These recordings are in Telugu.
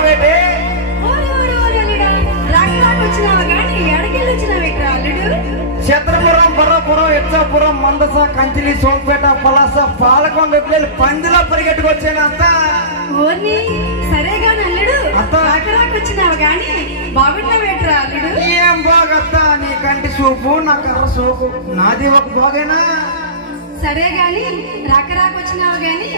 బాగున్నావేంటి? చిత్రపురం, బర్రపురం, ఇచ్చాపురం, మందస, కంచిలి, సోంపేట, పలాస, పాలకొండ పందిలో పరిగెట్టుకొచ్చాను అత్త. సరేగా అల్లుడు వచ్చినావు గాని బాగున్నావేట్రా అల్లుడు? ఏం బాగత్త, నీ కంటి సూపు నా కర్ర సూపు నాది ఒక బాగేనా? సరే గాని రాకరాకొచ్చినావు గాని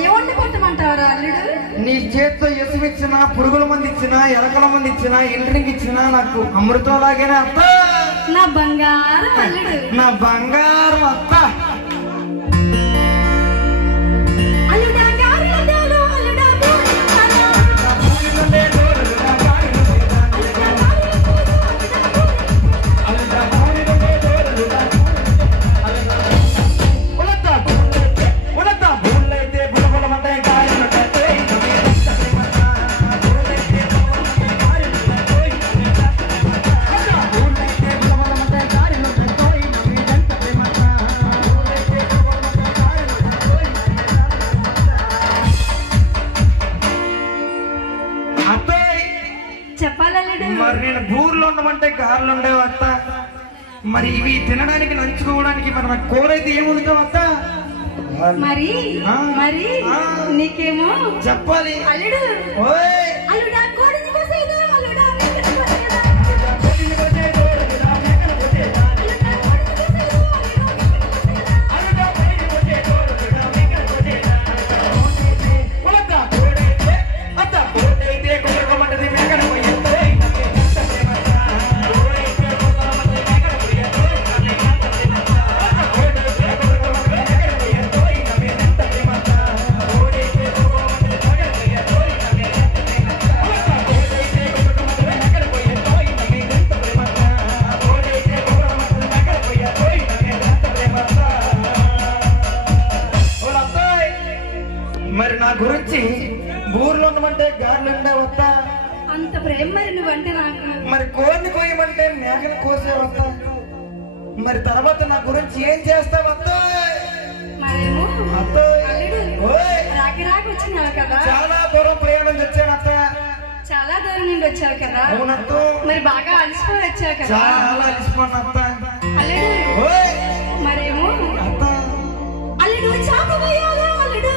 ఏ వంట పెట్టమంటావురా అల్లుడు? నీ చేతితో ఎసుమిచ్చినా, పురుగుల మంది ఇచ్చినా, ఎలకల మంది ఇచ్చినా, ఇంట్రింగ్ ఇచ్చినా నాకు అమృతం లాగేనా అత్త? నా బంగారం అల్లుడు, నా బంగారం అత్త. మరి నేను బూర్లో ఉండమంటే గారెలు ఉండేవి అత్త. మరి ఇవి తినడానికి నంచుకోవడానికి మరి నాకు కూర అయితే ఏముంటావు అత్త? మరి మరి నీకేమో చెప్పాలి అల్లుడు. మరి నా గురించి బూర్లో ఉండమంటే గారెలు ఉండేవత్త. అంత ప్రేమ మరి నువ్వంటే నాకు. మరి కోరిని కోయమంటే మేకను కోసేవత్త. మరి తర్వాత నా గురించి ఏం చేస్తావత్త? మరేమో రాకరాకొచ్చినావు కదా, చాలా దూరం ప్రయాణం వచ్చానత్త. చాలా దూరం నుండి వచ్చావు కదా. అవునత్త. మరి బాగా అలసిపోయి వచ్చావు కదా. చాలా అలసిపోయినత్త. అల్లుడు మరేమో అత్త అల్లుడు చాప వేయాలి అల్లుడు.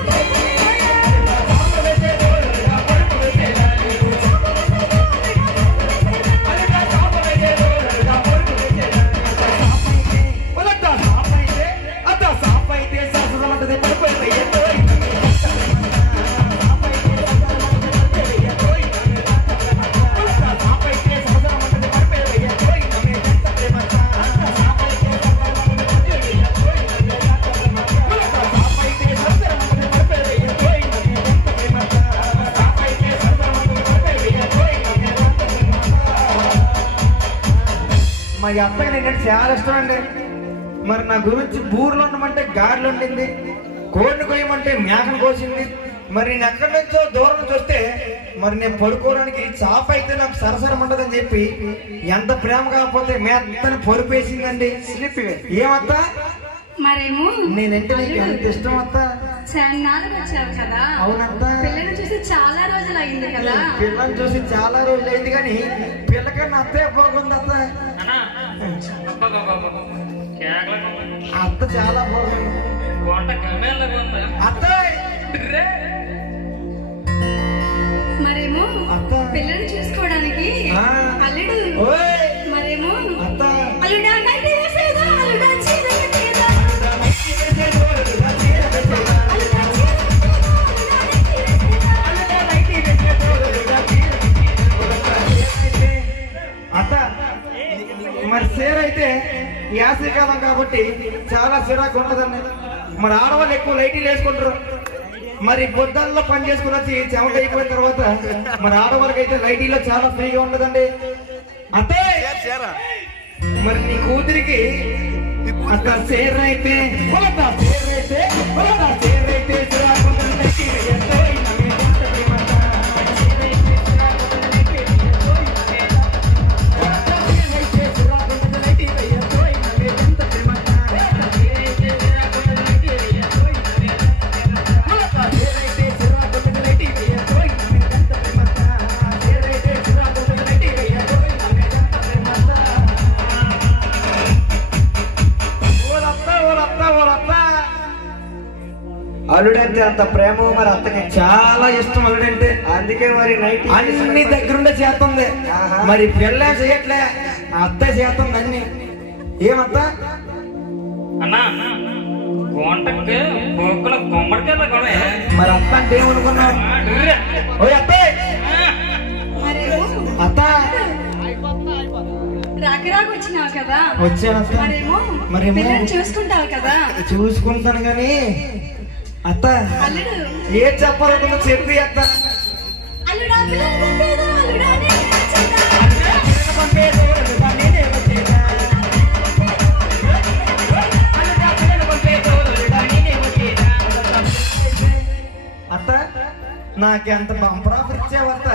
మా అత్తకి నేను చాలా ఇష్టం అండి. మరి నా గురించి బూర్లు ఉండమంటే గారెలు ఉండింది, కోడిని కోయమంటే మేకను కోసింది. మరి నేను ఎక్కడి నుంచో దూరం నుంచి వస్తే మరి నేను పడుకోవడానికి చాప అయితే నాకు సరసరం ఉండదని చెప్పి ఎంత ప్రేమ కాకపోతే మేత్తని పొరుపేసిందండి. ఏమత్తా? మరేమో నేనంటే నీకు ఎంత ఇష్టం అత్త? వచ్చావు కదా. అవునత్తా. పిల్లని చూసి చాలా రోజులు అయింది కదా. పిల్లని చూసి చాలా రోజులు అయింది కానీ పిల్లకన్నా అత్తే బాగుంది అత్త. అత్త చాలా బాగుంది అత్త. మరేమో పిల్లని చూసుకోవడానికి అల్లుడు మరేమో అల్లుడా నైట్ వేసేదా అల్లుడా చీర కట్టేదా అత్త. మరి చీర అయితే యాసకాలం కాబట్టి చాలా చిరాకు ఉండదండి. మరి ఆడవాళ్ళు ఎక్కువ లైట్లు వేసుకుంటారు. మరి బొద్దల్లో పని చేసుకుని వచ్చి చెమట అయిపోయిన తర్వాత మరి ఆడవాళ్ళకి అయితే లైటీలో చాలా ఫ్రీగా ఉండదండి. అత్తే మరి నీ కూతురికి అత్త చీర అయితే అల్లుడంటే అంత ప్రేమ మరి అత్తకి చాలా ఇష్టం అల్లుడంటే. అందుకే మరి నైట్ అన్ని దగ్గరుండే చేస్తుంది. మరి పిల్ల చేయట్లే, అత్త చేస్తుంది అన్ని. ఏమత్త అన్నా కోంటకి బొక్కల గుమ్మడికాయ కొనే మరి అత్త అంటే ఏమనుకున్నావు? ఓ అత్త, అత్త రాకరాకు వచ్చినావు కదా, వచ్చాను అత్త. మరేమో పిల్లల్ని చూసుకుంటావు కదా. చూసుకుంటాను గాని అత్త అల్లుడు ఏం చెప్పాలనుకున్నా చెప్పి అత్త. అల్లుడా పిల్లలు పంపేదా అల్లుడా అని చెప్తా. అత్త నాకి అంత బంపరాఫర్ ఇచ్చావు అత్త.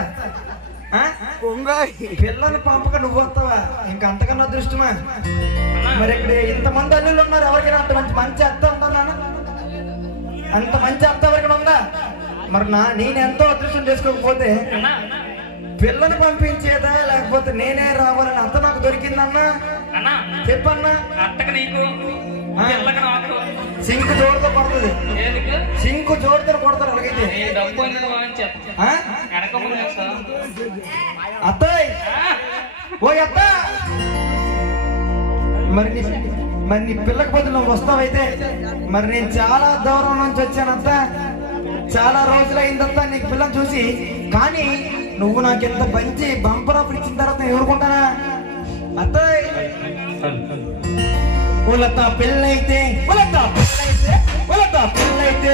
పిల్లలు పంపక నువ్వు వస్తావా? ఇంకా అంతకన్నా అదృష్టమా? మరి ఇక్కడ ఇంతమంది అల్లుళ్ళు ఉన్నారు, ఎవరికైనా అంత మంచి అత్త ఉందా? అంత మంచి అత్త ఎవరికైనా ఉందా? మరి నేను ఎంతో అదృష్టం చేసుకోకపోతే పిల్లని పంపించేదా లేకపోతే నేనే రావాలని అత్త నాకు దొరికిందన్నా? అన్నా చెప్పన్నా. అట్టక నీకు సింకు జోడుతో కొడుతుంది, సింకు జోడుతో కొడతారు అలాగైతే. అత్తయ్ ఓ అత్త, మరి నీ పిల్లకి బదులు నువ్వు వస్తావైతే. మరి నేను చాలా దూరం నుంచి వచ్చానంత, చాలా రోజులైందంత నీకు పిల్లని చూసి. కానీ నువ్వు నాకు ఎంత మంచి బంపర్ ఆఫర్ ఇచ్చిన తర్వాత నేను ఎవరుకుంటానా? అత్తయ్ ఉలతా పిల్లైతే ఉలతా పిల్లైతే ఉలతా పిల్లైతే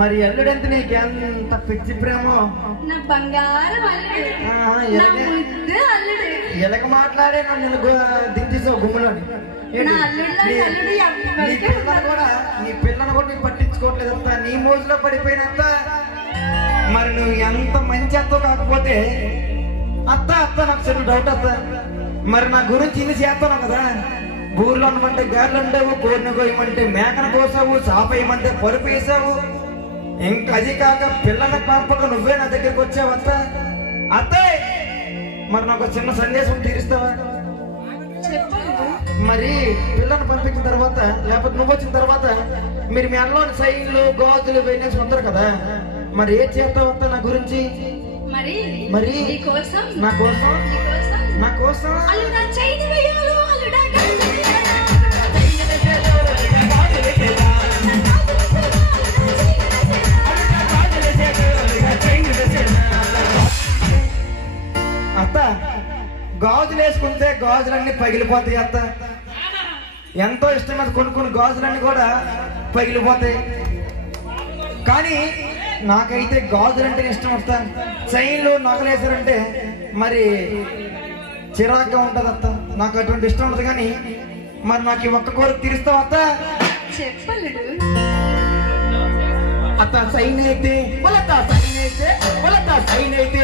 మరి అల్లుడంటే నీకు ఎంత పిచ్చి ప్రేమో. నా బంగారం అల్లుడు, నా ముద్దు అల్లుడు. ఎలక మాట్లాడే నన్ను దించేసావు గుమ్మలోని. నా అల్లుడిలో అల్లుడు ఎవరికీ ఉండదు. నీ పిల్లని కూడా నేను పట్టించుకోవట్లేదంతా, నీ మోజులో పడిపోయినంత. మరి నువ్వు ఎంత మంచి అత్త కాకపోతే అత్త అత్త నాకు చెడు డౌట్ అత్త. మరి నా గురించి ఇన్ని చేస్తాను కదా. ఊర్లో ఉండమంటే గారెలు ఉండేవు, కోడిని కోయమంటే మేకను కోసావు, చాప వేయమంటే పరుపు వేసావు. ఇంకా అది కాక పిల్లల పంపక నువ్వే నా దగ్గరికి వచ్చావు అత్త. అత్తయ్య మరి నాకు చిన్న సందేశం తీరుస్తావా? మరి పిల్లల్ని పంపించిన తర్వాత లేకపోతే నువ్వు వచ్చిన తర్వాత మీరు మీ అల్లోని సైన్లు గోతులు వేసి ఉంటారు కదా, మరి ఏ చేస్తావు అత్త నా గురించి? మరి నా కోసం నా కోసం అల్లుడా చైన్ వేయాలి, అల్లుడా అత్త గాజులు వేసుకుంటే గాజులన్నీ పగిలిపోతాయి అత్త. ఎంతో ఇష్టమైన కొనుక్కుని గాజులన్నీ కూడా పగిలిపోతాయి. కానీ నాకైతే గాజులంటే ఇష్టం అత్త. చైన్లు నగలేసారంటే మరి చిరాగ్గా ఉంటది అత్త. నాకు అటువంటి ఇష్టం ఉండదు. కానీ మరి నాకు ఈ ఒక్క కోరిక తీరుస్తావు అత్త? చెప్పలుడు అత్త సైన్ అయితే సైన్ అయితే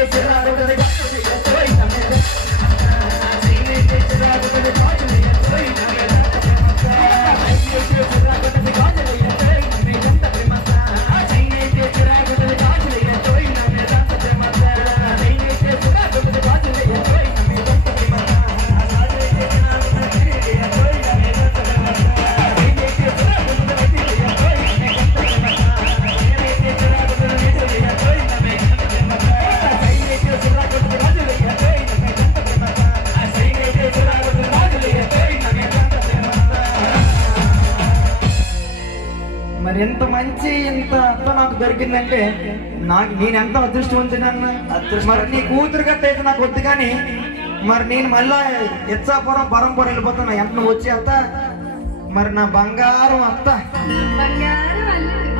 మరి ఎంత మంచి ఇంత అత్త నాకు దొరికిందంటే నేను ఎంత అదృష్టవంతుడన్నా. మరి నీ కూతురు గట్టయితే నాకు వద్దు. కానీ మరి నేను మళ్ళా ఇచ్చాపురం పరంపురం వెళ్ళిపోతున్నా. ఎంత నువ్వు వచ్చి అత్త. మరి నా బంగారం అత్త. బంగారం అల్లుడు